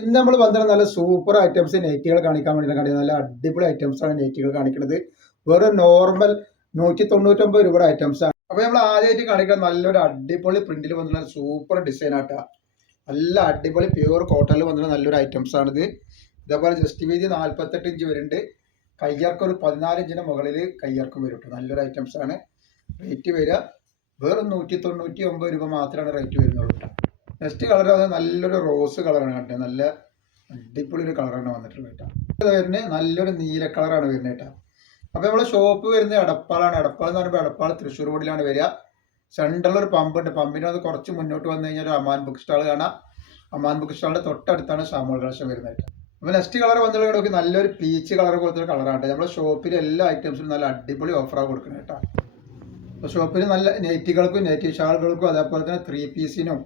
ഇന്ന് നമ്മൾ വന്നിട്ട് നല്ല സൂപ്പർ ഐറ്റംസ് നെറ്റുകൾ കാണിക്കാൻ വേണ്ടി കാണിക്കുന്നത്. നല്ല അടിപൊളി ഐറ്റംസ് ആണ് നെറ്റുകൾ കാണിക്കുന്നത്. വെറും നോർമൽ 199 രൂപയുടെ ഐറ്റംസ് ആണ്. അപ്പൊ നമ്മൾ ആദ്യമായിട്ട് കാണിക്കുന്നത് നല്ലൊരു അടിപൊളി പ്രിന്റിൽ വന്നിട്ടുള്ള സൂപ്പർ ഡിസൈൻ ആട്ടാ. നല്ല അടിപൊളി പ്യൂർ കോട്ടണിൽ വന്നിട്ടുള്ള നല്ലൊരു ഐറ്റംസ് ആണിത്. ഇതേപോലെ ജസ്റ്റ് വീതി 48 ഇഞ്ച് വരുന്നുണ്ട്. കയ്യർക്കം ഒരു 14 ഇഞ്ചിന് മുകളിൽ കയ്യർക്കം വരും കേട്ടോ. നല്ലൊരു ഐറ്റംസ് ആണ്. റേറ്റ് വരിക വെറും 199 രൂപ മാത്രമാണ് റേറ്റ് വരുന്നുള്ളൂ കേട്ടോ. നെക്സ്റ്റ് കളർ അത് നല്ലൊരു റോസ് കളറാണ് കേട്ടോ. നല്ല അടിപൊളി ഒരു കളറാണ് വന്നിട്ടുള്ളത് കേട്ടോ. ഇത് വരുന്നത് നല്ലൊരു നീല കളറാണ് വരുന്നത് കേട്ടോ. അപ്പോൾ നമ്മളെ ഷോപ്പ് വരുന്നത് എടപ്പാളാണ്. എടപ്പാൾ എന്ന് പറയുമ്പോൾ എടപ്പാൾ തൃശ്ശൂർ റോഡിലാണ് വരിക. സെൻട്രലൊരു പമ്പുണ്ട്. പമ്പിന് അത് കുറച്ച് മുന്നോട്ട് വന്നു കഴിഞ്ഞാൽ ഒരു അമാൻ ബുക്ക് സ്റ്റാൾ കാണാം. അമാൻ ബുക്ക് സ്റ്റാളിൻ്റെ തൊട്ടടുത്താണ് ഷാമോൾ കളക്ഷൻ വരുന്നത് കേട്ടോ. അപ്പോൾ നെക്സ്റ്റ് കളർ വന്നിട്ടുള്ള നോക്കി നല്ലൊരു പീച്ച് കളർ പോലത്തെ കളറാണ്. നമ്മുടെ ഷോപ്പിൽ എല്ലാ ഐറ്റംസിനും നല്ല അടിപൊളി ഓഫറാണ് കൊടുക്കുന്നത് കേട്ടോ. അപ്പോൾ ഷോപ്പിൽ നല്ല നെറ്റുകൾക്കും നെറ്റ് ഷാളുകൾക്കും അതേപോലെ തന്നെ 3 പീസിനും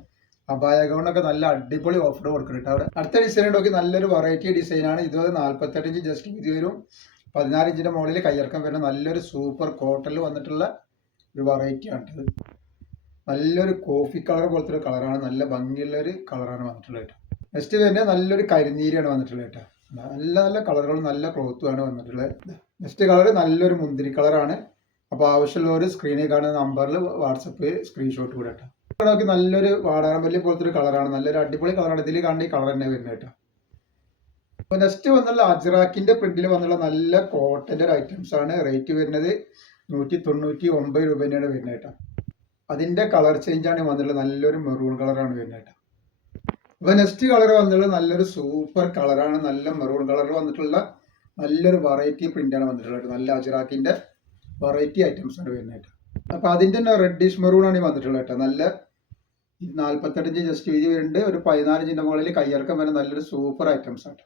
അപായ ഗൗണൊക്കെ നല്ല അടിപൊളി ഓഫർ കൊടുക്കുന്നുണ്ട് അവിടെ. അടുത്ത ഡിസൈൻ നോക്കി നല്ലൊരു വെറൈറ്റി ഡിസൈനാണ്. ഇത് 48 ഇഞ്ച് ജസ്റ്റ് വീതി വരും. 14 ഇഞ്ചിൻ്റെ മുകളിൽ കയ്യിറക്കം വരുന്ന നല്ലൊരു സൂപ്പർ കോട്ടണിൽ വന്നിട്ടുള്ള ഒരു വെറൈറ്റി ആണിത്. നല്ലൊരു കോഫി കളർ പോലത്തെ ഒരു കളറാണ്. നല്ല ഭംഗിയുള്ള ഒരു കളറാണ് വന്നിട്ടുള്ളത് കേട്ടോ. നെക്സ്റ്റ് വരുന്നത് നല്ലൊരു കരിനീരിയാണ് വന്നിട്ടുള്ളത് കേട്ടോ. നല്ല നല്ല കളറുകളും നല്ല ക്ലോത്തുമാണ് വന്നിട്ടുള്ളത്. നെക്സ്റ്റ് കളർ നല്ലൊരു മുന്തിരി കളറാണ്. അപ്പോൾ ആവശ്യമുള്ളവർ സ്ക്രീനിൽ കാണുന്ന നമ്പറിൽ വാട്സപ്പ് സ്ക്രീൻഷോട്ട് കൂടെ കേട്ടോ. നോക്കി നല്ലൊരു വാടാനപ്പല്ലി പോലത്തെ ഒരു കളറാണ്. നല്ലൊരു അടിപൊളി കളറാണ്. ഇതിൽ കാണുന്ന ഈ കളർ തന്നെ വരുന്നത് കേട്ടോ. അപ്പോൾ നെക്സ്റ്റ് വന്നുള്ള അജ്രാക്കിന്റെ പ്രിന്റിൽ വന്നുള്ള നല്ല കോട്ടന്റെ ഒരു ഐറ്റംസ് ആണ്. റേറ്റ് വരുന്നത് 199 രൂപ തന്നെയാണ് വരുന്നത് കേട്ടോ. അതിന്റെ കളർ ചേഞ്ച് ആണ് വന്നിട്ടുള്ളത്. നല്ലൊരു മെറൂൺ കളറാണ് വരുന്നത് കേട്ടോ. അപ്പോൾ നെക്സ്റ്റ് കളർ വന്നിട്ടുള്ളത് നല്ലൊരു സൂപ്പർ കളറാണ്. നല്ല മെറൂൺ കളറിൽ വന്നിട്ടുള്ള നല്ലൊരു വെറൈറ്റി പ്രിന്റാണ് വന്നിട്ടുള്ളത്. നല്ല അജ്രാക്കിന്റെ വെറൈറ്റി ഐറ്റംസ് ആണ് വരുന്നത് കേട്ടോ. അപ്പോൾ അതിന്റെ തന്നെ റെഡിഷ് മെറൂൺ ആണ് വന്നിട്ടുള്ളത് കേട്ടോ. നല്ല 48 ഇഞ്ച് ജസ്റ്റ് വീതി വരുന്നുണ്ട്. ഒരു 14 ഇഞ്ചിന്റെ മുകളിൽ കയ്യിറക്കം വരുന്ന നല്ലൊരു സൂപ്പർ ഐറ്റംസ് ആണ്.